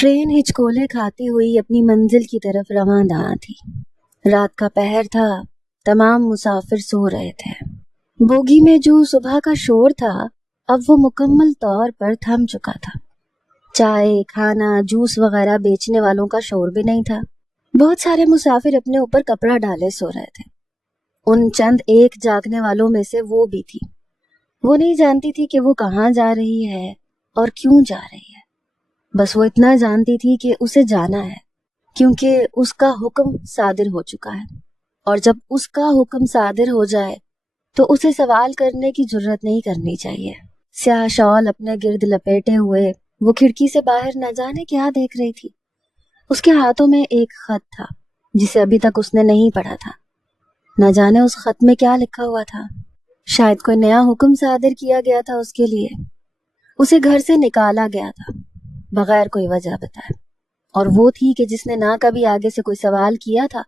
Train हिचकोले खाती हुई अपनी मंजिल की तरफ रवाना थी। रात का पहर था, तमाम मुसाफिर सो रहे थे। बोगी में जो सुबह का शोर था, अब वो मुकम्मल तौर पर थम चुका था। चाय, खाना, जूस वगैरह बेचने वालों का शोर भी नहीं था। बहुत सारे मुसाफिर अपने ऊपर कपड़ा डाले सो रहे थे। उन चंद एक जागने वालों में से वो भी थी। वो नहीं जानती थी कि वो कहाँ जा रही है और क्यों जा रही है। बस वो इतना जानती थी कि उसे जाना है, क्योंकि उसका हुक्म सादिर हो चुका है, और जब उसका हुक्म सादिर हो जाए तो उसे सवाल करने की जुर्रत नहीं करनी चाहिए। स्याह शॉल अपने गिर्द लपेटे हुए वो खिड़की से बाहर न जाने क्या देख रही थी। उसके हाथों में एक खत था जिसे अभी तक उसने नहीं पढ़ा था। न जाने उस खत में क्या लिखा हुआ था। शायद कोई नया हुक्म सादिर किया गया था उसके लिए। उसे घर से निकाला गया था बगैर कोई वजह बताए, और वो थी कि जिसने ना कभी आगे से कोई सवाल किया था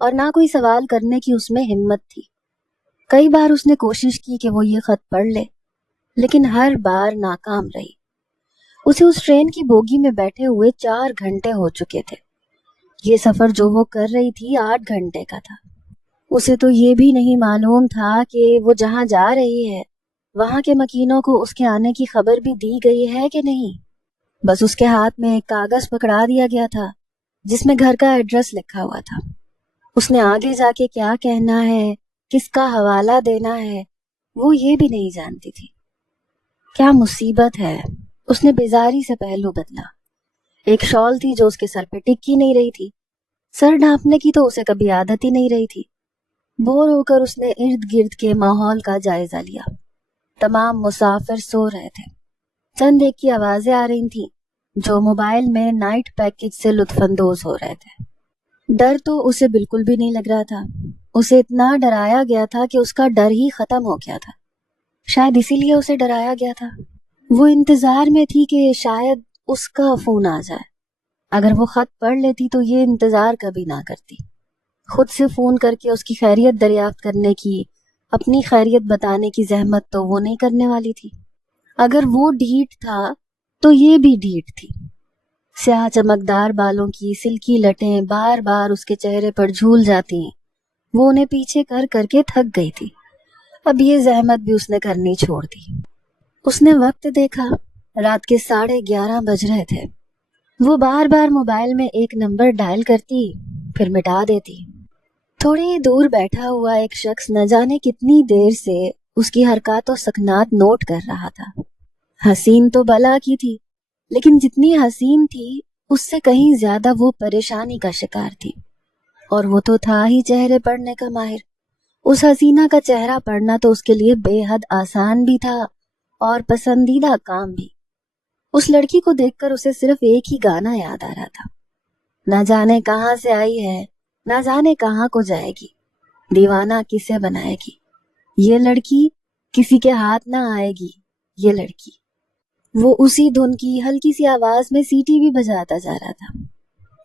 और ना कोई सवाल करने की उसमें हिम्मत थी। कई बार उसने कोशिश की कि वो ये खत पढ़ ले, लेकिन हर बार नाकाम रही। उसे उस ट्रेन की बोगी में बैठे हुए 4 घंटे हो चुके थे। ये सफर जो वो कर रही थी 8 घंटे का था। उसे तो ये भी नहीं मालूम था कि वो जहां जा रही है वहां के मकीनों को उसके आने की खबर भी दी गई है कि नहीं। बस उसके हाथ में एक कागज पकड़ा दिया गया था जिसमें घर का एड्रेस लिखा हुआ था। उसने आगे जाके क्या कहना है, किसका हवाला देना है, वो ये भी नहीं जानती थी। क्या मुसीबत है। उसने बेजारी से पहलू बदला। एक शॉल थी जो उसके सर पे टिकी नहीं रही थी। सर ढांपने की तो उसे कभी आदत ही नहीं रही थी। बोर होकर उसने इर्द गिर्द के माहौल का जायजा लिया। तमाम मुसाफिर सो रहे थे। चंद एक की आवाजें आ रही थी जो मोबाइल में नाइट पैकेज से लुत्फानंदोज हो रहे थे। डर तो उसे बिल्कुल भी नहीं लग रहा था। उसे इतना डराया गया था कि उसका डर ही खत्म हो गया था। शायद इसीलिए उसे डराया गया था। वो इंतजार में थी कि शायद उसका फोन आ जाए। अगर वो खत पढ़ लेती तो ये इंतजार कभी ना करती। खुद से फोन करके उसकी खैरियत दरियाफ्त करने की, अपनी खैरियत बताने की जहमत तो वो नहीं करने वाली थी। अगर वो ढीठ था तो ये भी ढीठ थी। स्याह चमकदार बालों की सिल्की लटें बार बार उसके चेहरे पर झूल जाती। वो उन्हें पीछे कर करके थक गई थी। अब ये जहमत भी उसने करनी छोड़ दी। उसने वक्त देखा, रात के 11:30 बज रहे थे। वो बार बार मोबाइल में एक नंबर डायल करती, फिर मिटा देती। थोड़ी दूर बैठा हुआ एक शख्स न जाने कितनी देर से उसकी हरकत और सकनात नोट कर रहा था। हसीन तो भला की थी, लेकिन जितनी हसीन थी उससे कहीं ज्यादा वो परेशानी का शिकार थी। और वो तो था ही चेहरे पढ़ने का माहिर। उस हसीना का चेहरा पढ़ना तो उसके लिए बेहद आसान भी था और पसंदीदा काम भी। उस लड़की को देखकर उसे सिर्फ एक ही गाना याद आ रहा था। ना जाने कहाँ से आई है, ना जाने कहाँ को जाएगी, दीवाना किसे बनाएगी। ये लड़की किसी के हाथ ना आएगी। ये लड़की। वो उसी धुन की हल्की सी आवाज में सीटी भी बजाता जा रहा था।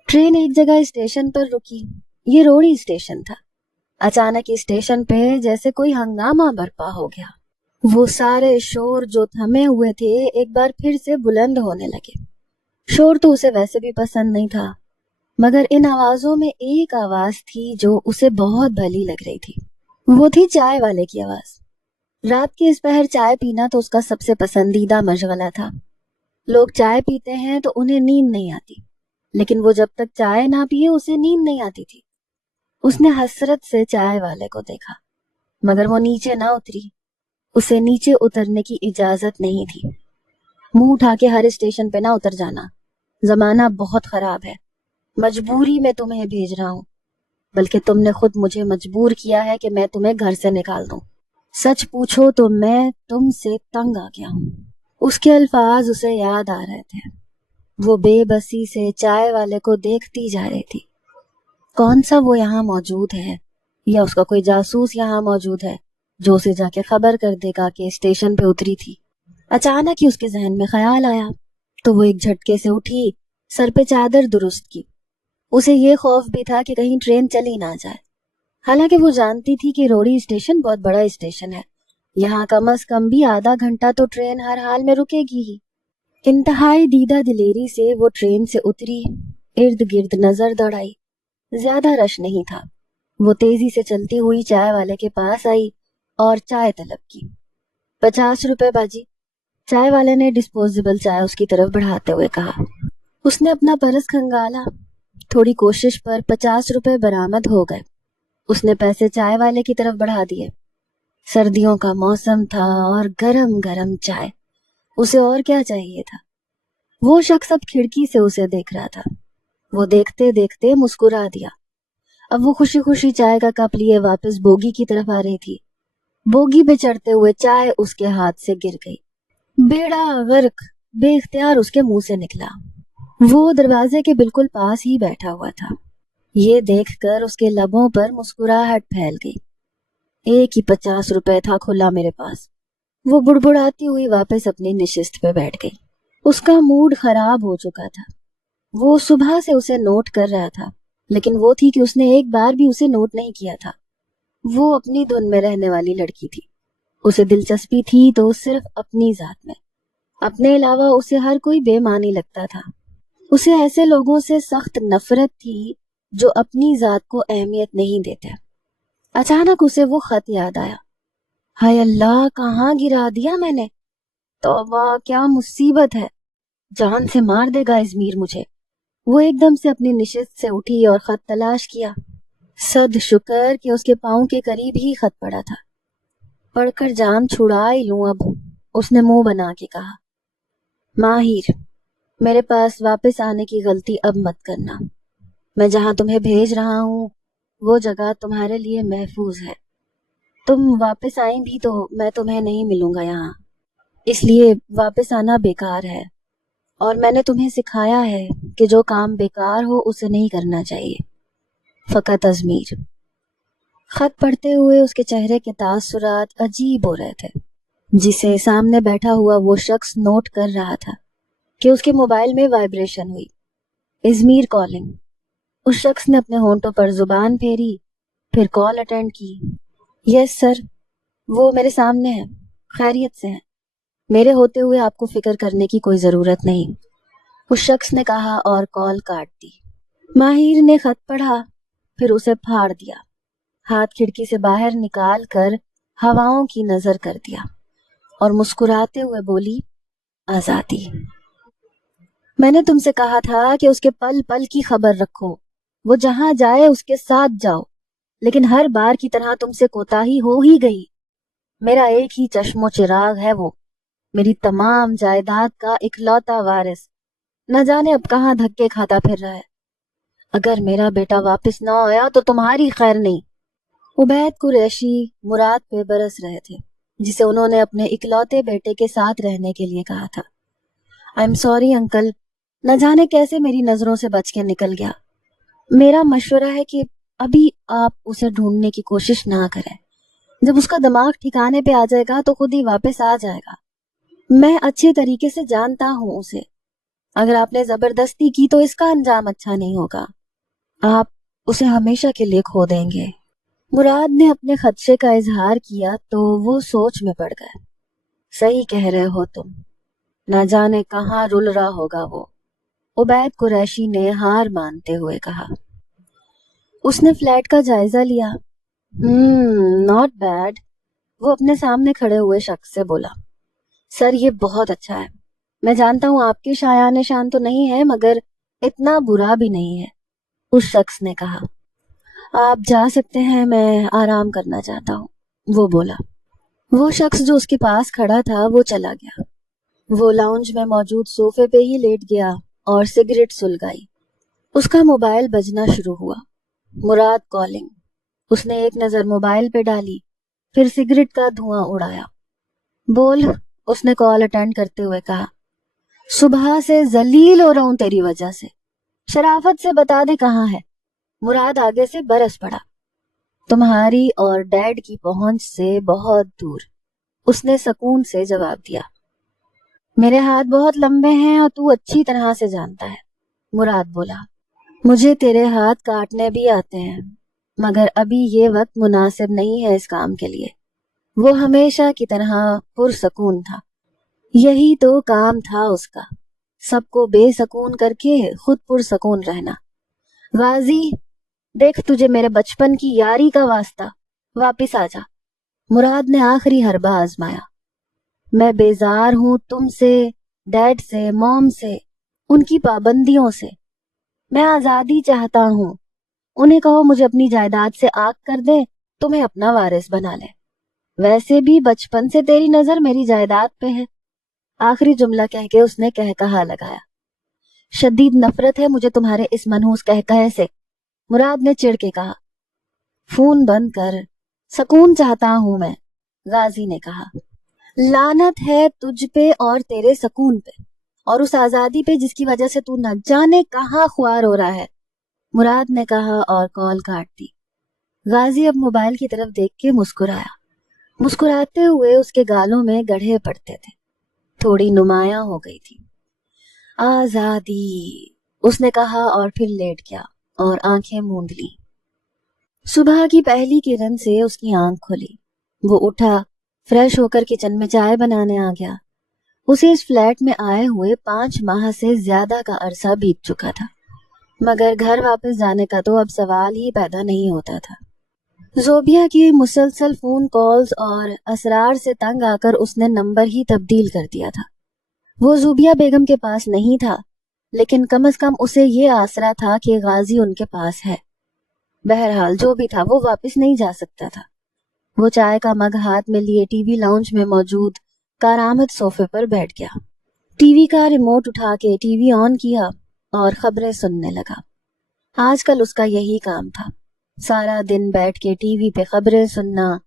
ट्रेन एक जगह स्टेशन पर रुकी। ये रोड़ी स्टेशन था। अचानक इस स्टेशन पे जैसे कोई हंगामा बरपा हो गया। वो सारे शोर जो थमे हुए थे एक बार फिर से बुलंद होने लगे। शोर तो उसे वैसे भी पसंद नहीं था, मगर इन आवाजों में एक आवाज थी जो उसे बहुत भली लग रही थी। वो थी चाय वाले की आवाज। रात के इस पहर चाय पीना तो उसका सबसे पसंदीदा मशगला था। लोग चाय पीते हैं तो उन्हें नींद नहीं आती, लेकिन वो जब तक चाय ना पिए उसे नींद नहीं आती थी। उसने हसरत से चाय वाले को देखा, मगर वो नीचे ना उतरी। उसे नीचे उतरने की इजाजत नहीं थी। मुंह उठा के हर स्टेशन पे ना उतर जाना। जमाना बहुत खराब है। मजबूरी में तुम्हें भेज रहा हूँ, बल्कि तुमने खुद मुझे मजबूर किया है कि मैं तुम्हें घर से निकाल दूं। सच पूछो तो मैं तुमसे तंग आ गया हूँ। उसके अल्फाज उसे याद आ रहे थे। वो बेबसी से चाय वाले को देखती जा रही थी। कौन सा वो यहाँ मौजूद है, या उसका कोई जासूस यहाँ मौजूद है जो उसे जाके खबर कर देगा कि स्टेशन पे उतरी थी। अचानक ही उसके जहन में ख्याल आया तो वो एक झटके से उठी, सर पे चादर दुरुस्त की। उसे ये खौफ भी था कि कहीं ट्रेन चली ना जाए। हालांकि वो जानती थी कि रोड़ी स्टेशन बहुत बड़ा स्टेशन है। यहाँ कम से कम भी आधा घंटा तो ट्रेन हर हाल में रुकेगी ही। इंतहाई दीदा दिलेरी से वो ट्रेन से उतरी, इर्द गिर्द नजर दौड़ाई। ज्यादा रश नहीं था। वो तेजी से चलती हुई चाय वाले के पास आई और चाय तलब की। 50 रुपए बाजी। चाय वाले ने डिस्पोजेबल चाय उसकी तरफ बढ़ाते हुए कहा। उसने अपना परस खंगाला। थोड़ी कोशिश पर 50 रुपए बरामद हो गए। उसने पैसे चाय वाले की तरफ बढ़ा दिए। सर्दियों का मौसम था और गरम गरम चाय। उसे और क्या चाहिए था? वो शख्स अब खिड़की से उसे देख रहा था। वो देखते देखते मुस्कुरा दिया। अब वो खुशी खुशी चाय का कप लिए वापस बोगी की तरफ आ रही थी। बोगी पे चढ़ते हुए चाय उसके हाथ से गिर गई। बेड़ा गर्क बेख्तियार उसके मुंह से निकला। वो दरवाजे के बिल्कुल पास ही बैठा हुआ था। ये देखकर उसके लबों पर मुस्कुराहट फैल गई। एक ही 50 रुपए था खुला मेरे पास। वो बुड़बुड़ाती हुई वापस अपनी निशिस्त पे बैठ गई। उसका मूड खराब हो चुका था। वो सुबह से उसे नोट कर रहा था, लेकिन वो थी कि उसने एक बार भी उसे नोट नहीं किया था। वो अपनी धुन में रहने वाली लड़की थी। उसे दिलचस्पी थी तो सिर्फ अपनी जात में। अपने अलावा उसे हर कोई बेमानी लगता था। उसे ऐसे लोगों से सख्त नफरत थी जो अपनी जात को अहमियत नहीं देते। अचानक उसे वो खत याद आया। हाय अल्लाह, कहाँ गिरा दिया मैंने। तौबा, क्या मुसीबत है। जान से मार देगा इज़मीर मुझे। वो एकदम से अपनी निशिस्त से उठी और खत तलाश किया। सद शुक्र कि उसके पाँव के करीब ही खत पड़ा था। पढ़कर जान छुड़ा ही लूं अब, उसने मुंह बना के कहा। माहिर, मेरे पास वापस आने की गलती अब मत करना। मैं जहां तुम्हें भेज रहा हूँ वो जगह तुम्हारे लिए महफूज है। तुम वापस आई भी तो मैं तुम्हें नहीं मिलूंगा यहाँ, इसलिए वापस आना बेकार है। और मैंने तुम्हें सिखाया है कि जो काम बेकार हो उसे नहीं करना चाहिए। फकत अजमीर। खत पढ़ते हुए उसके चेहरे के तासुरात अजीब हो रहे थे। जिसे सामने बैठा हुआ वो शख्स नोट कर रहा था कि उसके मोबाइल में वाइब्रेशन हुई। इज़मीर कॉलिंग। उस शख्स ने अपने होंठों पर जुबान फेरी, फिर कॉल अटेंड की। यस सर, वो मेरे सामने है, खैरियत से हैं। मेरे होते हुए आपको फिक्र करने की कोई जरूरत नहीं, उस शख्स ने कहा और कॉल काट दी। माहिर ने खत पढ़ा, फिर उसे फाड़ दिया। हाथ खिड़की से बाहर निकाल कर हवाओं की नजर कर दिया और मुस्कुराते हुए बोली, आजादी। मैंने तुमसे कहा था कि उसके पल पल की खबर रखो। वो जहां जाए उसके साथ जाओ, लेकिन हर बार की तरह तुमसे कोताही हो ही गई। मेरा एक ही चश्मो चिराग है वो, मेरी तमाम जायदाद का इकलौता वारिस। न जाने अब कहाँ धक्के खाता फिर रहा है। अगर मेरा बेटा वापस न आया तो तुम्हारी खैर नहीं। उबैद कुरैशी मुराद पे बरस रहे थे, जिसे उन्होंने अपने इकलौते बेटे के साथ रहने के लिए कहा था। आई एम सॉरी अंकल, न जाने कैसे मेरी नजरों से बच के निकल गया। मेरा मशवरा है कि अभी आप उसे ढूंढने की कोशिश ना करें। जब उसका दिमाग ठिकाने पे आ जाएगा तो खुद ही वापस आ जाएगा। मैं अच्छे तरीके से जानता हूँ उसे। अगर आपने जबरदस्ती की तो इसका अंजाम अच्छा नहीं होगा। आप उसे हमेशा के लिए खो देंगे। मुराद ने अपने खदशे का इजहार किया तो वो सोच में पड़ गए। सही कह रहे हो तुम, न जाने कहाँ रुल रहा होगा वो, उबैद कुरैशी ने हार मानते हुए कहा। उसने फ्लैट का जायजा लिया। नॉट बैड, वो अपने सामने खड़े हुए शख्स से बोला। सर, ये बहुत अच्छा है। मैं जानता हूँ आपकी शायान शान तो नहीं है, मगर इतना बुरा भी नहीं है, उस शख्स ने कहा। आप जा सकते हैं, मैं आराम करना चाहता हूँ, वो बोला। वो शख्स जो उसके पास खड़ा था वो चला गया। वो लाउंज में मौजूद सोफे पे ही लेट गया और सिगरेट सुलगाई। उसका मोबाइल बजना शुरू हुआ। मुराद कॉलिंग। उसने एक नजर मोबाइल पे डाली, फिर सिगरेट का धुआं उड़ाया। बोल, उसने कॉल अटेंड करते हुए कहा। सुबह से जलील हो रहा हूं तेरी वजह से। शराफत से बता दे कहाँ है। मुराद आगे से बरस पड़ा। तुम्हारी और डैड की पहुंच से बहुत दूर, उसने सुकून से जवाब दिया। मेरे हाथ बहुत लंबे हैं और तू अच्छी तरह से जानता है, मुराद बोला। मुझे तेरे हाथ काटने भी आते हैं, मगर अभी ये वक्त मुनासिब नहीं है इस काम के लिए। वो हमेशा की तरह पुरसकून था। यही तो काम था उसका, सबको बेसकून करके खुद पुरसकून रहना। गाजी, देख तुझे मेरे बचपन की यारी का वास्ता, वापिस आ जा। मुराद ने आखिरी हरबा आजमाया। मैं बेजार हूँ तुमसे, डैड से, मॉम से, उनकी पाबंदियों से। मैं आजादी चाहता हूँ। उन्हें कहो मुझे अपनी जायदाद से आग कर दे, तुम्हें अपना वारिस बना ले। वैसे भी बचपन से तेरी नजर मेरी जायदाद पे है। आखिरी जुमला कह के उसने कहकहा लगाया। शदीद नफरत है मुझे तुम्हारे इस मनहूस कहकहे से, मुराद ने चिढ़ के कहा। फोन बंद कर, सकून चाहता हूं मैं, गाजी ने कहा। लानत है तुझ पे और तेरे सकून पे, और उस आजादी पे जिसकी वजह से तू न जाने कहाँ ख्वार हो रहा है, मुराद ने कहा और कॉल काट दी। गाजी अब मोबाइल की तरफ देख के मुस्कुराया। मुस्कुराते हुए उसके गालों में गड्ढे पड़ते थे, थोड़ी नुमायां हो गई थी। आजादी, उसने कहा और फिर लेट गया और आंखें मूंद ली। सुबह की पहली किरण से उसकी आंख खुली। वो उठा, फ्रेश होकर किचन में चाय बनाने आ गया। उसे इस फ्लैट में आए हुए 5 माह से ज्यादा का अरसा बीत चुका था, मगर घर वापस जाने का तो अब सवाल ही पैदा नहीं होता था। जोबिया की मुसलसल फोन कॉल्स और असरार से तंग आकर उसने नंबर ही तब्दील कर दिया था। वो जुबिया बेगम के पास नहीं था, लेकिन कम से कम उसे ये आसरा था कि गाजी उनके पास है। बहरहाल जो भी था वो वापस नहीं जा सकता था। वो चाय का मग हाथ में लिए टीवी लाउंज में मौजूद कारामद सोफे पर बैठ गया। टीवी का रिमोट उठा के टीवी ऑन किया और खबरें सुनने लगा। आजकल उसका यही काम था, सारा दिन बैठ के टीवी पे खबरें सुनना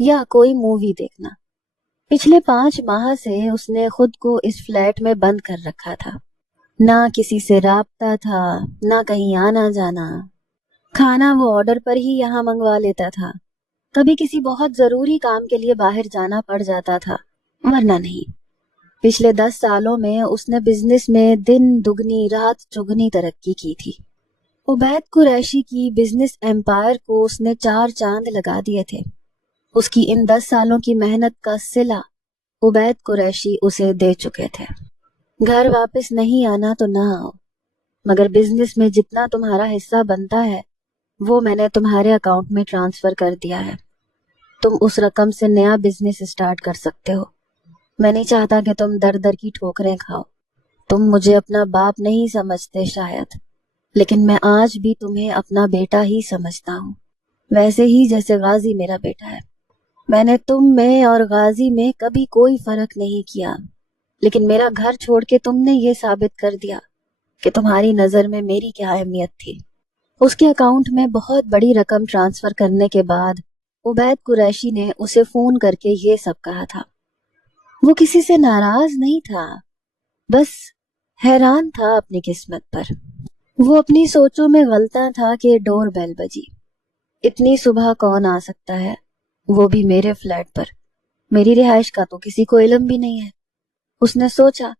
या कोई मूवी देखना। पिछले 5 माह से उसने खुद को इस फ्लैट में बंद कर रखा था। ना किसी से राब्ता था, ना कहीं आना जाना। खाना वो ऑर्डर पर ही यहाँ मंगवा लेता था। कभी किसी बहुत जरूरी काम के लिए बाहर जाना पड़ जाता था, वरना नहीं। पिछले 10 सालों में उसने बिजनेस में दिन दुगनी रात चौगुनी तरक्की की थी। उबैद कुरैशी की बिजनेस एम्पायर को उसने 4 चांद लगा दिए थे। उसकी इन 10 सालों की मेहनत का सिला उबैद कुरैशी उसे दे चुके थे। घर वापस नहीं आना तो ना आओ, मगर बिजनेस में जितना तुम्हारा हिस्सा बनता है वो मैंने तुम्हारे अकाउंट में ट्रांसफर कर दिया है। तुम उस रकम से नया बिजनेस स्टार्ट कर सकते हो। मैं नहीं चाहता कि तुम दर दर की ठोकरें खाओ। तुम मुझे अपना बाप नहीं समझते शायद, लेकिन मैं आज भी तुम्हें अपना बेटा ही समझता हूँ, वैसे ही जैसे गाजी मेरा बेटा है। मैंने तुम में और गाजी में कभी कोई फर्क नहीं किया, लेकिन मेरा घर छोड़ के तुमने ये साबित कर दिया कि तुम्हारी नजर में मेरी क्या अहमियत थी। उसके अकाउंट में बहुत बड़ी रकम ट्रांसफर करने के बाद उबैद कुरैशी ने उसे फोन करके ये सब कहा था। वो किसी से नाराज नहीं था, बस हैरान था अपनी किस्मत पर। वो अपनी सोचों में गलता था कि डोर बेल बजी। इतनी सुबह कौन आ सकता है, वो भी मेरे फ्लैट पर। मेरी रिहाइश का तो किसी को इल्म भी नहीं है, उसने सोचा।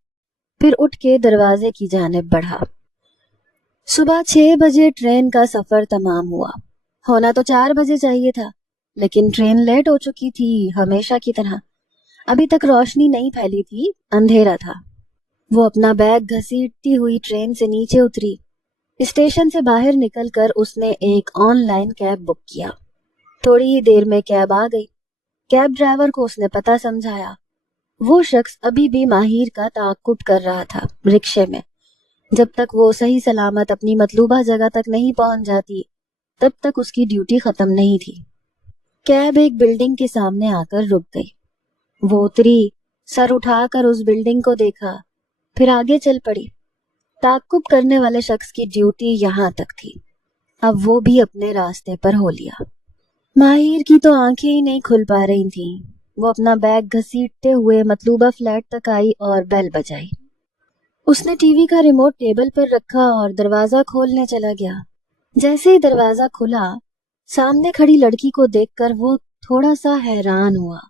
फिर उठ के दरवाजे की जानिब बढ़ा। सुबह 6 बजे ट्रेन का सफर तमाम हुआ। होना तो 4 बजे चाहिए था, लेकिन ट्रेन लेट हो चुकी थी, हमेशा की तरह। अभी तक रोशनी नहीं फैली थी, अंधेरा था। वो अपना बैग घसीटती हुई ट्रेन से नीचे उतरी। स्टेशन से बाहर निकलकर उसने एक ऑनलाइन कैब बुक किया। थोड़ी ही देर में कैब आ गई। कैब ड्राइवर को उसने पता समझाया। वो शख्स अभी भी माहिर का ताक़ुब कर रहा था रिक्शे में। जब तक वो सही सलामत अपनी मतलूबा जगह तक नहीं पहुंच जाती, तब तक उसकी ड्यूटी खत्म नहीं थी। कैब एक बिल्डिंग के सामने आकर रुक गई। वो उतरी, सर उठाकर उस बिल्डिंग को देखा, फिर आगे चल पड़ी। ताक़ुब करने वाले शख्स की ड्यूटी यहाँ तक थी, अब वो भी अपने रास्ते पर हो लिया। माहिर की तो आंखें ही नहीं खुल पा रही थीं। वो अपना बैग घसीटते हुए मतलूबा फ्लैट तक आई और बेल बजाई। उसने टीवी का रिमोट टेबल पर रखा और दरवाजा खोलने चला गया। जैसे ही दरवाजा खुला, सामने खड़ी लड़की को देखकर वो थोड़ा सा हैरान हुआ,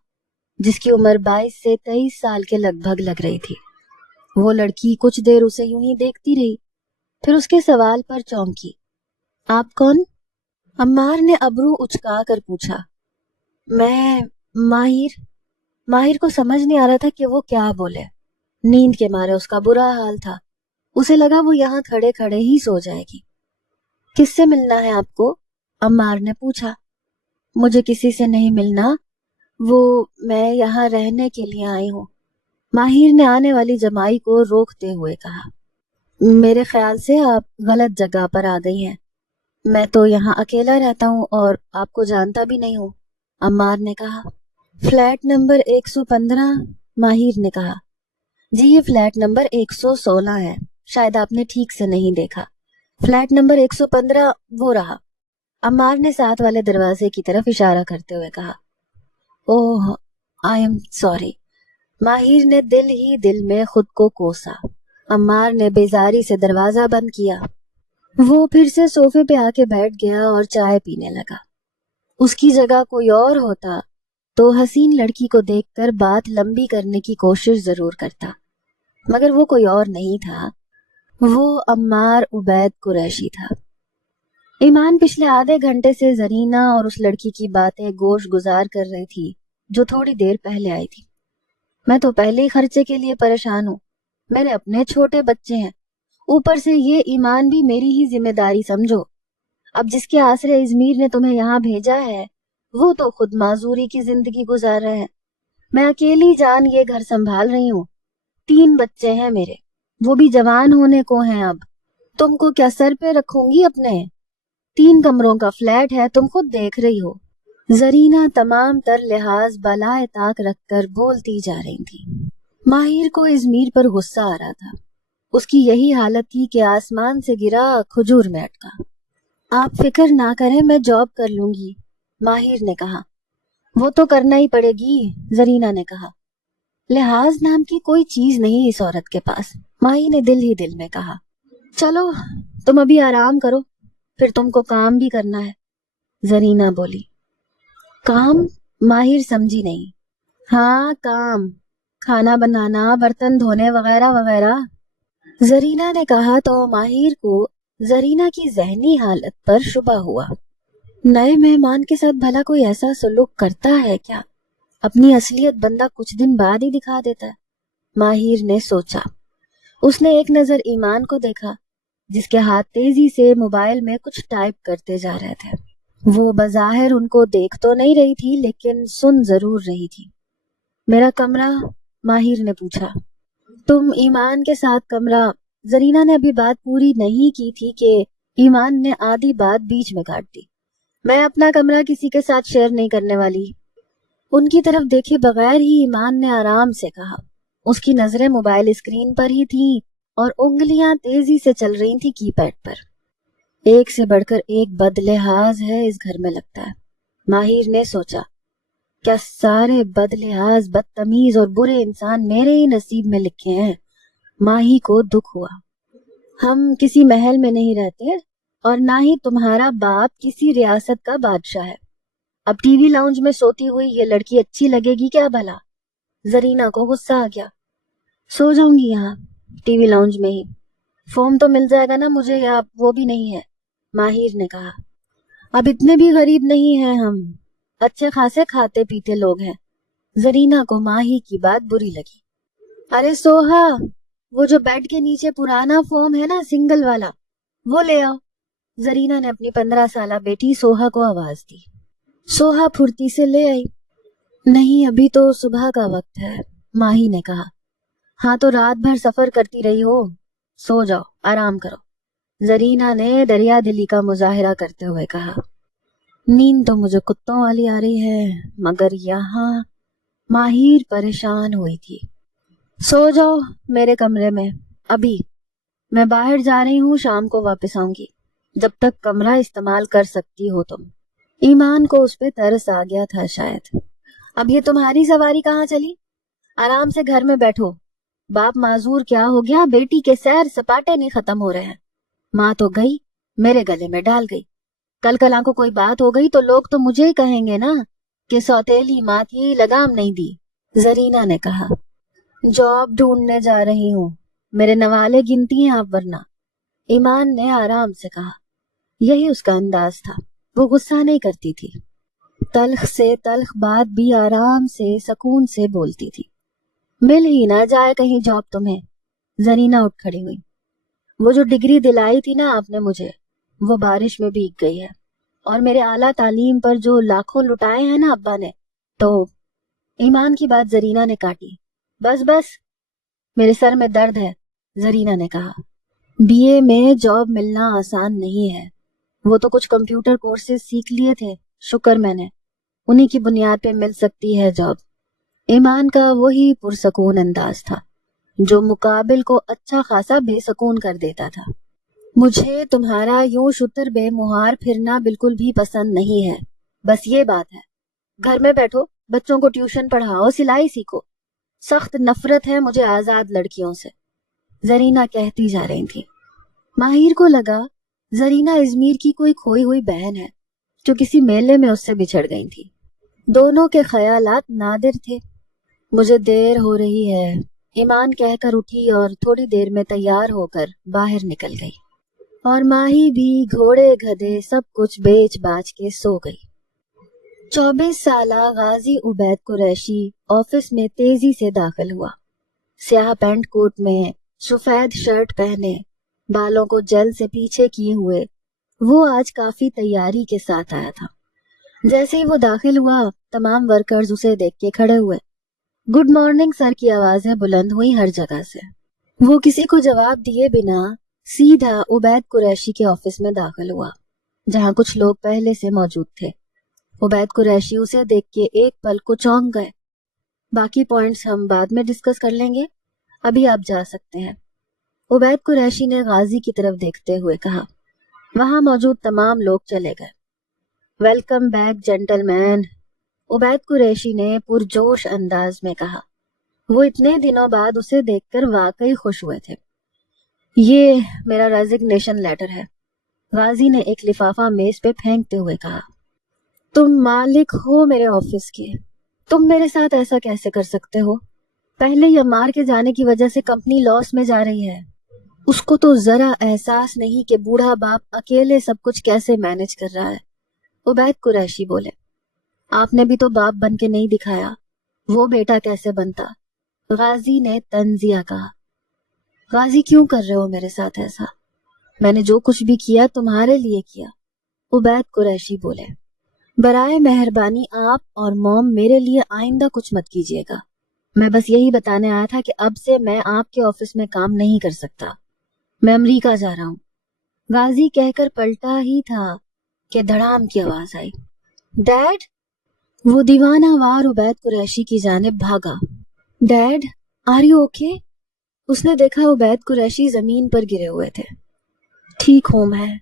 जिसकी उम्र 22 से 23 साल के लगभग लग रही थी। वो लड़की कुछ देर उसे यूं ही देखती रही, फिर उसके सवाल पर चौंकी। आप कौन? अम्मार ने अबरू उचका कर पूछा। मैं माहिर। माहिर को समझ नहीं आ रहा था कि वो क्या बोले। नींद के मारे उसका बुरा हाल था। उसे लगा वो यहाँ खड़े खड़े ही सो जाएगी। किससे मिलना है आपको? अम्मार ने पूछा। मुझे किसी से नहीं मिलना, मैं यहाँ रहने के लिए आई हूँ, माहिर ने आने वाली जमाई को रोकते हुए कहा। मेरे ख्याल से आप गलत जगह पर आ गई हैं। मैं तो यहाँ अकेला रहता हूँ और आपको जानता भी नहीं हूँ, अम्मार ने कहा। फ्लैट नंबर 115, माहिर ने कहा। जी ये फ्लैट नंबर 116 है, शायद आपने ठीक से नहीं देखा। फ्लैट नंबर 115 वो रहा, अम्मार ने साथ वाले दरवाजे की तरफ इशारा करते हुए कहा। ओह आई एम सॉरी, माहिर ने दिल ही दिल में खुद को कोसा। अम्मार ने बेजारी से दरवाजा बंद किया। वो फिर से सोफे पे आके बैठ गया और चाय पीने लगा। उसकी जगह कोई और होता तो हसीन लड़की को देखकर बात लंबी करने की कोशिश जरूर करता, मगर वो कोई और नहीं था, वो अम्मार उबैद कुरैशी था। ईमान पिछले आधे घंटे से जरीना और उस लड़की की बातें गोश गुजार कर रही थी जो थोड़ी देर पहले आई थी। मैं तो पहले ही खर्चे के लिए परेशान हूँ, मेरे अपने छोटे बच्चे हैं, ऊपर से ये ईमान भी मेरी ही जिम्मेदारी समझो। अब जिसके आसरे इजमीर ने तुम्हें यहाँ भेजा है वो तो खुद माजूरी की जिंदगी गुजार रहे हैं। मैं अकेली जान ये घर संभाल रही हूँ। 3 बच्चे हैं मेरे, वो भी जवान होने को हैं। अब तुमको क्या सर पे रखूंगी अपने? 3 कमरों का फ्लैट है, तुम खुद देख रही हो। जरीना तमाम तर लिहाज बलाए ताक रखकर बोलती जा रही थी। माहिर को इजमीर पर गुस्सा आ रहा था। उसकी यही हालत थी कि आसमान से गिरा खजूर में अटका। आप फिक्र ना करें, मैं जॉब कर लूंगी, माहिर ने कहा। वो तो करना ही पड़ेगी, जरीना ने कहा। लिहाज नाम की कोई चीज नहीं इस औरत के पास, माही ने दिल ही दिल में कहा। चलो तुम अभी आराम करो, फिर तुमको काम भी करना है, जरीना बोली। काम? माहिर समझी नहीं। हाँ काम, खाना बनाना, बर्तन धोने वगैरह वगैरह, जरीना ने कहा तो माहिर को जरीना की जहनी हालत पर शुबा हुआ। नए मेहमान के साथ भला कोई ऐसा सलूक करता है क्या? अपनी असलियत बंदा कुछ दिन बाद ही दिखा देता है, माहिर ने सोचा। उसने एक नजर ईमान को देखा जिसके हाथ तेजी से मोबाइल में कुछ टाइप करते जा रहे थे। वो बज़ाहिर उनको देख तो नहीं रही थी लेकिन सुन जरूर रही थी। मेरा कमरा? माहिर ने पूछा। तुम ईमान के साथ कमरा? जरीना ने अभी बात पूरी नहीं की थी कि ईमान ने आधी बात बीच में काट दी। मैं अपना कमरा किसी के साथ शेयर नहीं करने वाली। उनकी तरफ देखे बगैर ही ईमान ने आराम से कहा। उसकी नजरें मोबाइल स्क्रीन पर ही थीं और उंगलियां तेजी से चल रही थी कीपैड पर। एक से बढ़कर एक बदलिहाज है इस घर में लगता है, माहिर ने सोचा। क्या सारे बदलिहाज, बदतमीज और बुरे इंसान मेरे ही नसीब में लिखे हैं? माही को दुख हुआ। हम किसी महल में नहीं रहते और ना ही तुम्हारा बाप किसी रियासत का बादशाह है। अब टीवी लाउंज में सोती हुई ये लड़की अच्छी लगेगी क्या भला? जरीना को गुस्सा आ गया। सो जाऊंगी यहाँ टीवी लाउंज में ही, फोम तो मिल जाएगा ना मुझे, या वो भी नहीं है, माहिर ने कहा। अब इतने भी गरीब नहीं हैं हम, अच्छे खासे खाते पीते लोग हैं। जरीना को माही की बात बुरी लगी। अरे सोहा, वो जो बेड के नीचे पुराना फोम है ना, सिंगल वाला, वो ले आओ। जरीना ने अपनी 15 साला बेटी सोहा को आवाज दी। सोहा फुर्ती से ले आई। नहीं अभी तो सुबह का वक्त है, माही ने कहा। हाँ तो रात भर सफर करती रही हो, सो जाओ, आराम करो, जरीना ने दरिया दिली का मुजाहिरा करते हुए कहा। नींद तो मुझे कुत्तों वाली आ रही है, मगर यहाँ, माहिर परेशान हुई थी। सो जाओ मेरे कमरे में अभी, मैं बाहर जा रही हूँ, शाम को वापस आऊंगी, जब तक कमरा इस्तेमाल कर सकती हो तुम। ईमान को उस पे तरस आ गया था शायद। अब ये तुम्हारी सवारी कहाँ चली? आराम से घर में बैठो। बाप माजूर क्या हो गया, बेटी के सैर सपाटे नहीं खत्म हो रहे हैं। माँ तो गई, मेरे गले में डाल गई। कल कला को कोई बात हो गई तो लोग तो मुझे ही कहेंगे ना कि सौतेली माँ थी, लगाम नहीं दी, जरीना ने कहा। जॉब ढूंढने जा रही हूँ, मेरे नवाले गिनती हैं आप वरना, ईमान ने आराम से कहा। यही उसका अंदाज था, वो गुस्सा नहीं करती थी। तल्ख से तल्ख बात भी आराम से सुकून से बोलती थी। मिल ही ना जाए कहीं जॉब तुम्हें। जरीना उठ खड़ी हुई। वो जो डिग्री दिलाई थी ना आपने मुझे, वो बारिश में भीग गई है। और मेरे आला तालीम पर जो लाखों लुटाए हैं ना अब्बा ने, तो ईमान की बात जरीना ने काटी। बस बस, मेरे सर में दर्द है, जरीना ने कहा। बीए में जॉब मिलना आसान नहीं है। वो तो कुछ कंप्यूटर कोर्सेज सीख लिए थे, शुक्र मैंने, उन्हीं की बुनियाद पे मिल सकती है जॉब। ईमान का वही पुरसकून अंदाज था जो मुकाबिल को अच्छा खासा बेसकून कर देता था। मुझे तुम्हारा यूं शुतर बेमुहार फिरना बिल्कुल भी पसंद नहीं है। बस ये बात है, घर में बैठो, बच्चों को ट्यूशन पढ़ाओ, सिलाई सीखो। सख्त नफरत है मुझे आजाद लड़कियों से, जरीना कहती जा रही थी। माहिर को लगा जरीना इजमीर की कोई खोई हुई बहन है जो किसी मेले में उससे बिछड़ गई थी। दोनों के ख्यालात नादिर थे। मुझे देर हो रही है, ईमान कहकर उठी और थोड़ी देर में तैयार होकर बाहर निकल गई। और माही भी घोड़े गधे सब कुछ बेच बाच के सो गई। 24 साला गाजी उबैद कुरैशी ऑफिस में तेजी से दाखिल हुआ। स्याह पैंट कोट में, सफेद शर्ट पहने, बालों को जेल से पीछे किए हुए वो आज काफी तैयारी के साथ आया था। जैसे ही वो दाखिल हुआ, तमाम वर्कर्स उसे देख के खड़े हुए। गुड मॉर्निंग सर की आवाजें बुलंद हुई हर जगह से। वो किसी को जवाब दिए बिना सीधा उबैद कुरैशी के ऑफिस में दाखिल हुआ, जहां कुछ लोग पहले से मौजूद थे। उबैद कुरैशी उसे देख के एक पल को चौंक गए। बाकी पॉइंट्स हम बाद में डिस्कस कर लेंगे, अभी आप जा सकते हैं, उबैद कुरैशी ने गाजी की तरफ देखते हुए कहा। वहां मौजूद तमाम लोग चले गए। Welcome back gentleman, Ubaid Qureshi ने पुरजोश अंदाज में कहा। वो इतने दिनों बाद उसे देखकर वाकई खुश हुए थे। ये मेरा रेजिग्नेशन लेटर है, गाजी ने एक लिफाफा मेज पे फेंकते हुए कहा। तुम मालिक हो मेरे ऑफिस के, तुम मेरे साथ ऐसा कैसे कर सकते हो? पहले यमार के जाने की वजह से कंपनी लॉस में जा रही है। उसको तो जरा एहसास नहीं कि बूढ़ा बाप अकेले सब कुछ कैसे मैनेज कर रहा है। उबैद कुरैशी बोले। आपने भी तो बाप बन के नहीं दिखाया, वो बेटा कैसे बनता? गाजी ने तंजिया कहा। गाजी क्यों कर रहे हो मेरे साथ ऐसा? मैंने जो कुछ भी किया तुम्हारे लिए किया, उबैद कुरैशी बोले। बराए मेहरबानी आप और मॉम मेरे लिए आइंदा कुछ मत कीजिएगा। मैं बस यही बताने आया था कि अब से मैं आपके ऑफिस में काम नहीं कर सकता, मैं अमरीका जा रहा हूँ। गाजी कहकर पलटा ही था कि धड़ाम की आवाज आई। डैड? वो दीवाना वार उबैद कुरैशी की जानिब भागा। Dad, are you okay? उसने देखा उबैद कुरैशी जमीन पर गिरे हुए थे। ठीक हूं मैं,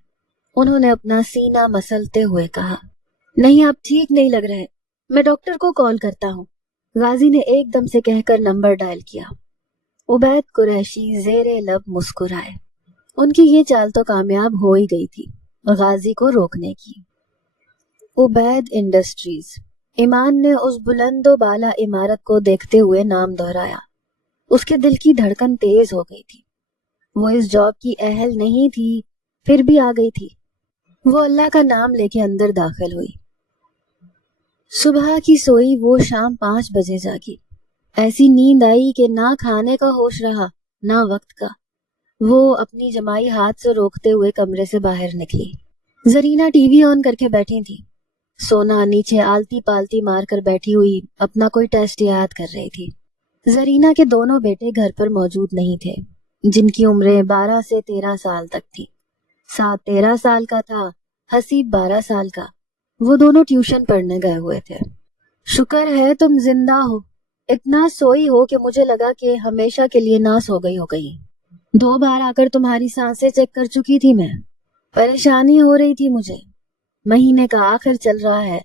उन्होंने अपना सीना मसलते हुए कहा। नहीं, आप ठीक नहीं लग रहे, मैं डॉक्टर को कॉल करता हूँ, गाजी ने एकदम से कहकर नंबर डायल किया। उबैद कुरैशी जेरे लब मुस्कुराए। उनकी ये चाल तो कामयाब हो ही गई थी, गाजी को रोकने की। उबैद इंडस्ट्रीज, ईमान ने उस बुलंदो बाला इमारत को देखते हुए नाम दोहराया। उसके दिल की धड़कन तेज हो गई थी। वो इस जॉब की अहल नहीं थी, फिर भी आ गई थी। वो अल्लाह का नाम लेके अंदर दाखिल हुई। सुबह की सोई वो शाम 5 बजे जागी। ऐसी नींद आई कि ना खाने का होश रहा ना वक्त का। वो अपनी जमाई हाथ से रोकते हुए कमरे से बाहर निकली। जरीना टीवी ऑन करके बैठी थी। सोना नीचे आलती पालती मार कर बैठी हुई अपना कोई टेस्ट याद कर रही थी। जरीना के दोनों बेटे घर पर मौजूद नहीं थे, जिनकी उम्रें 12 से 13 साल तक थी। सात 13 साल का था, हसीब 12 साल का। वो दोनों ट्यूशन पढ़ने गए हुए थे। शुक्र है तुम जिंदा हो, इतना सोई हो कि मुझे लगा कि हमेशा के लिए नास हो गई हो कहीं। 2 बार आकर तुम्हारी सांसें चेक कर चुकी थी मैं, परेशानी हो रही थी मुझे। महीने का आखिर चल रहा है,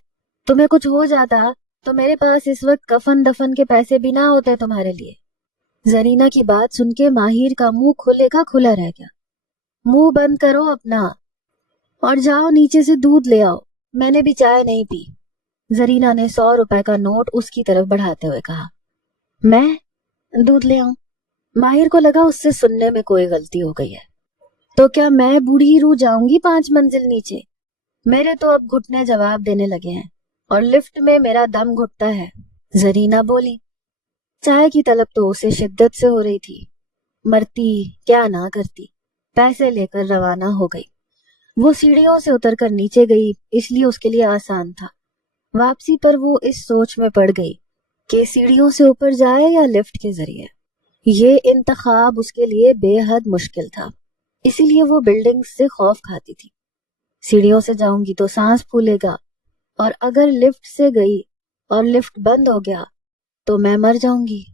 तुम्हें कुछ हो जाता तो मेरे पास इस वक्त कफन दफन के पैसे भी ना होते तुम्हारे लिए। जरीना की बात सुन के माहिर का मुंह खुले का खुला रह गया। मुंह बंद करो अपना और जाओ नीचे से दूध ले आओ, मैंने भी चाय नहीं पी। जरीना ने 100 रुपए का नोट उसकी तरफ बढ़ाते हुए कहा। मैं दूध ले आऊं? माहिर को लगा उससे सुनने में कोई गलती हो गई है। तो क्या मैं बूढ़ी रू जाऊंगी 5 मंजिल नीचे? मेरे तो अब घुटने जवाब देने लगे हैं और लिफ्ट में मेरा दम घुटता है, जरीना बोली। चाय की तलब तो उसे शिद्दत से हो रही थी। मरती क्या ना करती, पैसे लेकर रवाना हो गई। वो सीढ़ियों से उतरकर नीचे गई, इसलिए उसके लिए आसान था। वापसी पर वो इस सोच में पड़ गई कि सीढ़ियों से ऊपर जाए या लिफ्ट के जरिए। ये इंतखाब उसके लिए बेहद मुश्किल था, इसीलिए वो बिल्डिंग से खौफ खाती थी। सीढ़ियों से जाऊंगी तो सांस फूलेगा, और अगर लिफ्ट से गई और लिफ्ट बंद हो गया तो मैं मर जाऊंगी।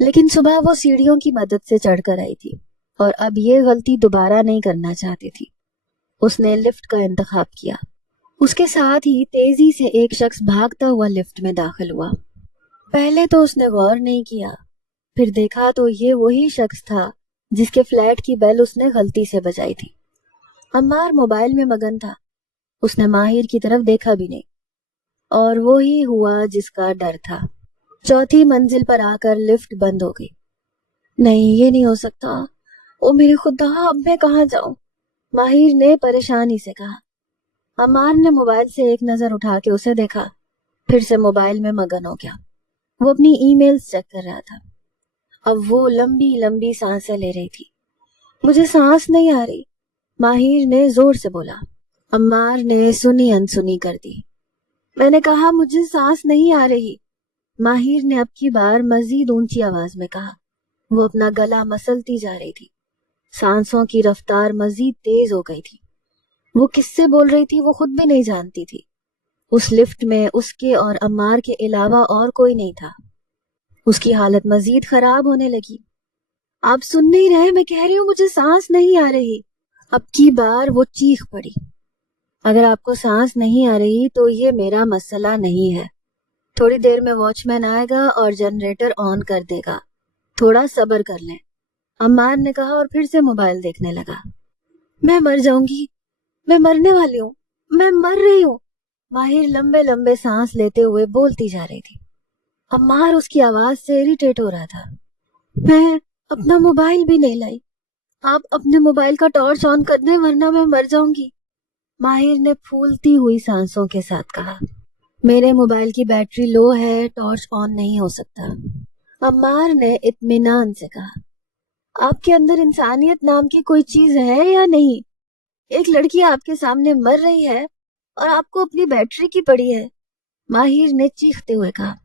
लेकिन सुबह वो सीढ़ियों की मदद से चढ़कर आई थी और अब ये गलती दोबारा नहीं करना चाहती थी। उसने लिफ्ट का इंतखाब किया। उसके साथ ही तेजी से एक शख्स भागता हुआ लिफ्ट में दाखिल हुआ। पहले तो उसने गौर नहीं किया, फिर देखा तो ये वही शख्स था जिसके फ्लैट की बेल उसने गलती से बजाई थी। अम्मार मोबाइल में मगन था। उसने माहिर की तरफ देखा भी नहीं, और वो ही हुआ जिसका डर था। चौथी मंजिल पर आकर लिफ्ट बंद हो गई। नहीं, ये नहीं हो सकता। ओ मेरे खुदा, अब मैं कहाँ जाऊं? माहिर ने परेशानी से कहा। अम्मार ने मोबाइल से एक नजर उठा के उसे देखा, फिर से मोबाइल में मगन हो गया। वो अपनी ईमेल्स चेक कर रहा था। अब वो लंबी लंबी सांसें ले रही थी। मुझे सांस नहीं आ रही, माहिर ने जोर से बोला। अम्मार ने सुनी अनसुनी कर दी। मैंने कहा मुझे सांस नहीं आ रही, माहिर ने अब की बार मजीद ऊंची आवाज में कहा। वो अपना गला मसलती जा रही थी। सांसों की रफ्तार मजीद तेज हो गई थी। वो किससे बोल रही थी वो खुद भी नहीं जानती थी। उस लिफ्ट में उसके और अम्मार के अलावा और कोई नहीं था। उसकी हालत मजीद खराब होने लगी। आप सुन नहीं रहे, मैं कह रही हूँ मुझे सांस नहीं आ रही। अब की बार वो चीख पड़ी। अगर आपको सांस नहीं आ रही तो ये मेरा मसला नहीं है। थोड़ी देर में वॉचमैन आएगा और जनरेटर ऑन कर देगा, थोड़ा सब्र कर लें, अम्मार ने कहा और फिर से मोबाइल देखने लगा। मैं मर जाऊंगी, मैं मरने वाली हूँ, मैं मर रही हूँ, माहिर लंबे लंबे सांस लेते हुए बोलती जा रही थी। अम्मार उसकी आवाज से इरिटेट हो रहा था। मैं अपना मोबाइल भी नहीं लाई, आप अपने मोबाइल का टॉर्च ऑन कर दें वरना मैं मर जाऊंगी, माहिर ने फूलती हुई सांसों के साथ कहा। मेरे मोबाइल की बैटरी लो है, टॉर्च ऑन नहीं हो सकता, अम्मार ने इत्मीनान से कहा। आपके अंदर इंसानियत नाम की कोई चीज है या नहीं? एक लड़की आपके सामने मर रही है और आपको अपनी बैटरी की पड़ी है, माहिर ने चीखते हुए कहा।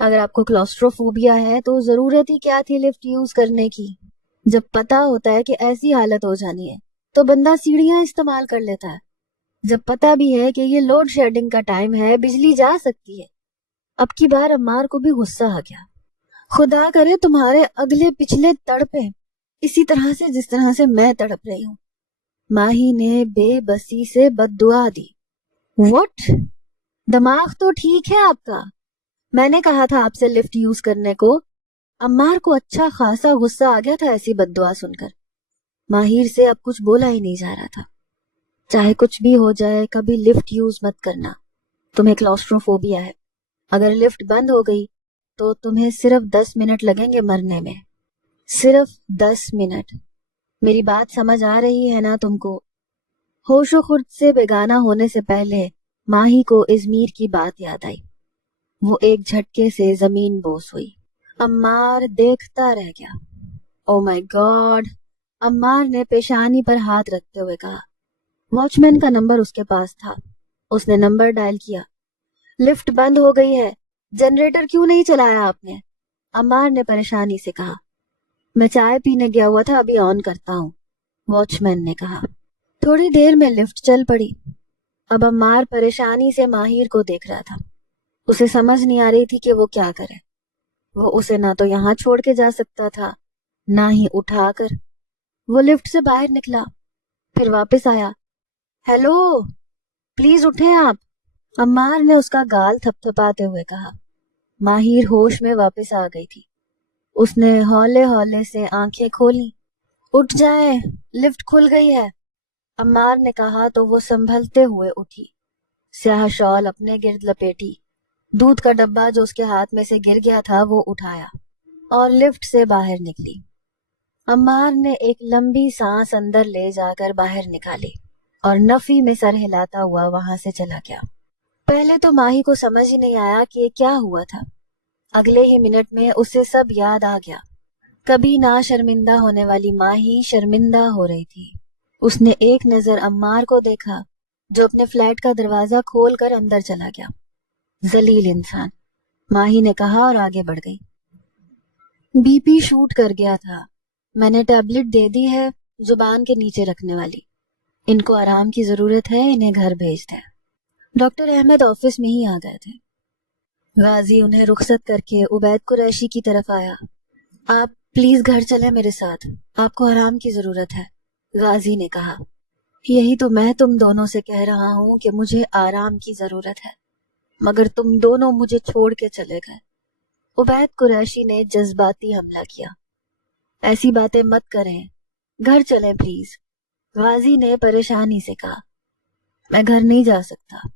अगर आपको क्लॉस्ट्रोफोबिया है तो जरूरत ही क्या थी लिफ्ट यूज करने की? जब पता होता है कि ऐसी हालत हो जानी है तो बंदा सीढ़ियां इस्तेमाल कर लेता है। जब पता भी है कि ये लोड शेडिंग का टाइम है, बिजली जा सकती है। अब की बार अम्मार को भी गुस्सा आ गया। खुदा करे तुम्हारे अगले पिछले तड़पे इसी तरह से जिस तरह से मैं तड़प रही हूँ, माही ने बेबसी से बद्दुआ दी। व्हाट? दिमाग तो ठीक है आपका? मैंने कहा था आपसे लिफ्ट यूज करने को। अम्मार को अच्छा खासा गुस्सा आ गया था ऐसी बद्दुआ सुनकर। माहिर से अब कुछ बोला ही नहीं जा रहा था। चाहे कुछ भी हो जाए, कभी लिफ्ट यूज मत करना। तुम्हें क्लॉस्ट्रोफोबिया है। अगर लिफ्ट बंद हो गई तो तुम्हें सिर्फ 10 मिनट लगेंगे मरने में। सिर्फ 10 मिनट। मेरी बात समझ आ रही है ना तुमको? होशो खुर्द से बेगाना होने से पहले माही को इजमीर की बात याद आई। वो एक झटके से जमीन बोस हुई। अम्मार देखता रह गया। ओ माय गॉड, अम्मार ने पेशानी पर हाथ रखते हुए कहा। वॉचमैन का नंबर उसके पास था। उसने नंबर डायल किया। लिफ्ट बंद हो गई है, जनरेटर क्यों नहीं चलाया आपने? अम्मार ने परेशानी से कहा। मैं चाय पीने गया हुआ था, अभी ऑन करता हूँ, वॉचमैन ने कहा। थोड़ी देर में लिफ्ट चल पड़ी। अब अम्मार परेशानी से माहिर को देख रहा था। उसे समझ नहीं आ रही थी कि वो क्या करे। वो उसे ना तो यहाँ छोड़ के जा सकता था, ना ही उठाकर। वो लिफ्ट से बाहर निकला, फिर वापस आया। हेलो, प्लीज उठें आप, अम्मार ने उसका गाल थपथपाते हुए कहा। माहिर होश में वापस आ गई थी। उसने हौले हौले से आंखें खोली। उठ जाए, लिफ्ट खुल गई है, अम्मार ने कहा तो वो संभलते हुए उठी। स्याह शॉल अपने गिर्द लपेटी। दूध का डब्बा जो उसके हाथ में से गिर गया था वो उठाया और लिफ्ट से बाहर निकली। अम्मार ने एक लंबी सांस अंदर ले जाकर बाहर निकाली और नफी में सर हिलाता हुआ वहां से चला गया। पहले तो माही को समझ ही नहीं आया कि ये क्या हुआ था। अगले ही मिनट में उसे सब याद आ गया। कभी ना शर्मिंदा होने वाली माँ ही शर्मिंदा हो रही थी। उसने एक नजर अम्मार को देखा जो अपने फ्लैट का दरवाजा खोलकर अंदर चला गया। जलील इंसान, माही ने कहा और आगे बढ़ गई। बीपी शूट कर गया था। मैंने टैबलेट दे दी है, जुबान के नीचे रखने वाली। इनको आराम की जरूरत है, इन्हें घर भेज दें। डॉक्टर अहमद ऑफिस में ही आ गए थे। गाजी उन्हें रुखसत करके उबैद कुरैशी की तरफ आया। आप प्लीज घर चलें मेरे साथ, आपको आराम की जरूरत है, गाजी ने कहा। यही तो मैं तुम दोनों से कह रहा हूँ कि मुझे आराम की जरूरत है, मगर तुम दोनों मुझे छोड़ के चले गए। उबैद कुरैशी ने जज्बाती हमला किया। ऐसी बातें मत करें, घर चलें प्लीज, गाजी ने परेशानी से कहा। मैं घर नहीं जा सकता,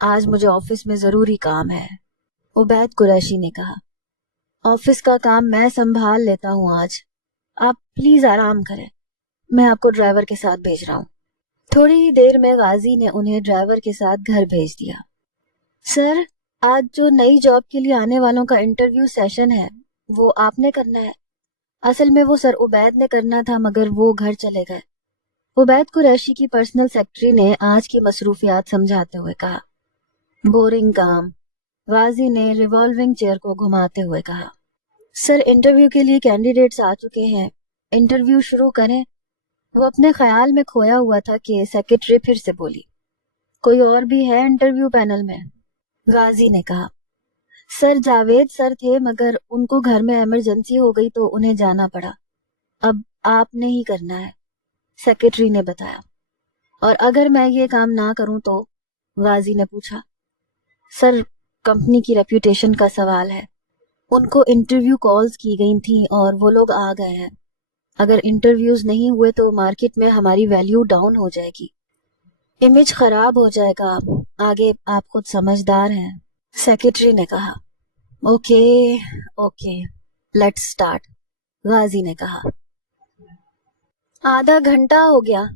आज मुझे ऑफिस में जरूरी काम है, उबैद कुरैशी ने कहा। ऑफिस का काम मैं संभाल लेता हूँ आज, आप प्लीज आराम करें, मैं आपको ड्राइवर के साथ भेज रहा हूँ। थोड़ी ही देर में गाजी ने उन्हें ड्राइवर के साथ घर भेज दिया। सर, आज जो नई जॉब के लिए आने वालों का इंटरव्यू सेशन है वो आपने करना है। असल में वो सर उबैद ने करना था, मगर वो घर चले गए। उबैद कुरैशी की पर्सनल सेक्रेटरी ने आज की मसरूफियात समझाते हुए कहा। बोरिंग काम, गाजी ने रिवॉल्विंग चेयर को घुमाते हुए कहा। सर, इंटरव्यू के लिए कैंडिडेट्स आ चुके हैं, इंटरव्यू शुरू करें। वो अपने ख्याल में खोया हुआ था कि सेक्रेटरी फिर से बोली। कोई और भी है इंटरव्यू पैनल में? गाजी ने कहा। सर, जावेद सर थे, मगर उनको घर में इमरजेंसी हो गई तो उन्हें जाना पड़ा। अब आपने ही करना है, सेक्रेटरी ने बताया। और अगर मैं ये काम ना करूं तो? गाजी ने पूछा। सर, कंपनी की रेप्यूटेशन का सवाल है। उनको इंटरव्यू कॉल्स की गई थी और वो लोग आ गए हैं। अगर इंटरव्यूज नहीं हुए तो मार्केट में हमारी वैल्यू डाउन हो जाएगी, इमेज खराब हो जाएगा। आगे आप खुद समझदार हैं, सेक्रेटरी ने कहा। ओके ओके, लेट्स स्टार्ट, गाजी ने कहा। आधा घंटा हो गया,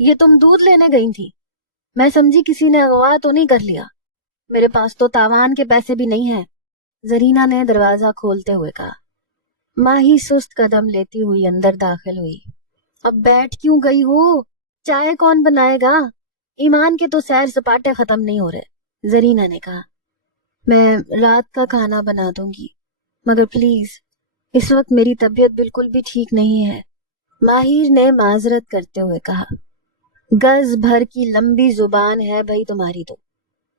ये तुम दूध लेने गई थी? मैं समझी किसी ने अगवा तो नहीं कर लिया। मेरे पास तो तावान के पैसे भी नहीं हैं, जरीना ने दरवाजा खोलते हुए कहा। माही सुस्त कदम लेती हुई अंदर दाखिल हुई। अब बैठ क्यों गई हो? चाय कौन बनाएगा? ईमान के तो सैर सपाटे खत्म नहीं हो रहे, जरीना ने कहा। मैं रात का खाना बना दूंगी, मगर प्लीज, इस वक्त मेरी तबीयत बिल्कुल भी ठीक नहीं है, माहिर ने माजरत करते हुए कहा। गज भर की लंबी जुबान है भाई तुम्हारी तो,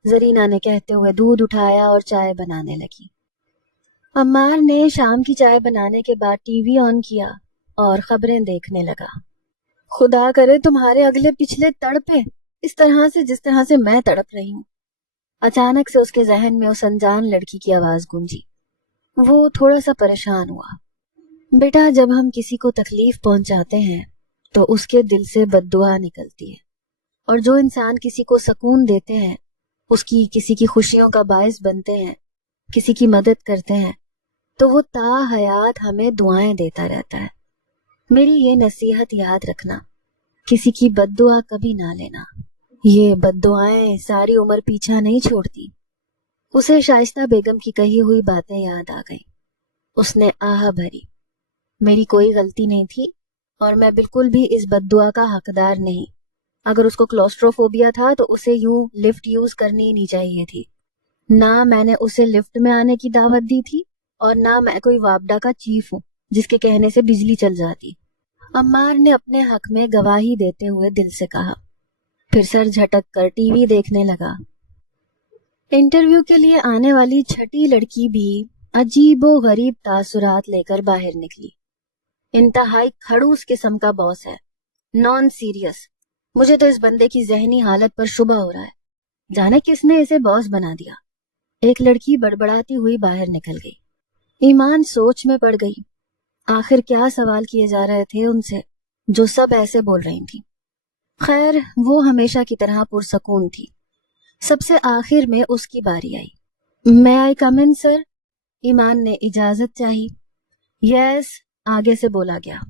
जरीना ने कहते हुए दूध उठाया और चाय बनाने लगी। अम्मार ने शाम की चाय बनाने के बाद टीवी ऑन किया और खबरें देखने लगा। खुदा करे तुम्हारे अगले पिछले तड़पे इस तरह से जिस तरह से मैं तड़प रही हूँ। अचानक से उसके जहन में उस अनजान लड़की की आवाज गूंजी। वो थोड़ा सा परेशान हुआ। बेटा, जब हम किसी को तकलीफ पहुंचाते हैं तो उसके दिल से बद्दुआ निकलती है, और जो इंसान किसी को सुकून देते हैं, उसकी किसी की खुशियों का बायस बनते हैं, किसी की मदद करते हैं, तो वो ता हयात हमें दुआएं देता रहता है। मेरी ये नसीहत याद रखना, किसी की बद्दुआ कभी ना लेना। ये बद्दुआएं सारी उम्र पीछा नहीं छोड़ती। उसे शाइस्ता बेगम की कही हुई बातें याद आ गई। उसने आह भरी। मेरी कोई गलती नहीं थी और मैं बिल्कुल भी इस बद्दुआ का हकदार नहीं। अगर उसको क्लॉस्ट्रोफोबिया था तो उसे यूं लिफ्ट यूज करनी ही नहीं चाहिए थी। ना मैंने उसे लिफ्ट में आने की दावत दी थी, और ना मैं कोई वापडा का चीफ हूँ जिसके कहने से बिजली चल जाती। अम्मार ने अपने हक में गवाही देते हुए दिल से कहा, फिर सर झटक कर टीवी देखने लगा। इंटरव्यू के लिए आने वाली छठी लड़की भी अजीबो गरीब तासुरात लेकर बाहर निकली। इंतहाई खड़ूस किस्म का बॉस है, नॉन सीरियस। मुझे तो इस बंदे की जहनी हालत पर शुबा हो रहा है, जाने किसने इसे बॉस बना दिया। एक लड़की बड़बड़ाती हुई बाहर निकल गई। ईमान सोच में पड़ गई। आखिर क्या सवाल किए जा रहे थे उनसे जो सब ऐसे बोल रही थी। खैर, वो हमेशा की तरह पुरसकून थी। सबसे आखिर में उसकी बारी आई। मैं आई कम इन सर? ईमान ने इजाजत चाही। यस, आगे से बोला गया।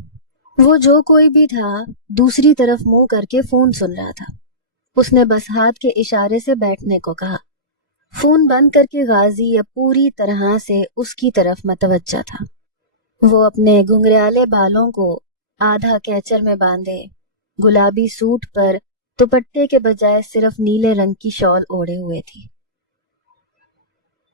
वो जो कोई भी था दूसरी तरफ मुंह करके फोन सुन रहा था। उसने बस हाथ के इशारे से बैठने को कहा। فون بند کر کے غازی اب پوری طرح سے اس کی طرف متوجہ تھا۔ وہ اپنے گنگریالے بالوں کو آدھا کیچر میں باندھے، گلابی سوٹ پر دوپٹے کے بجائے صرف نیلے رنگ کی شال اوڑھے ہوئے تھی۔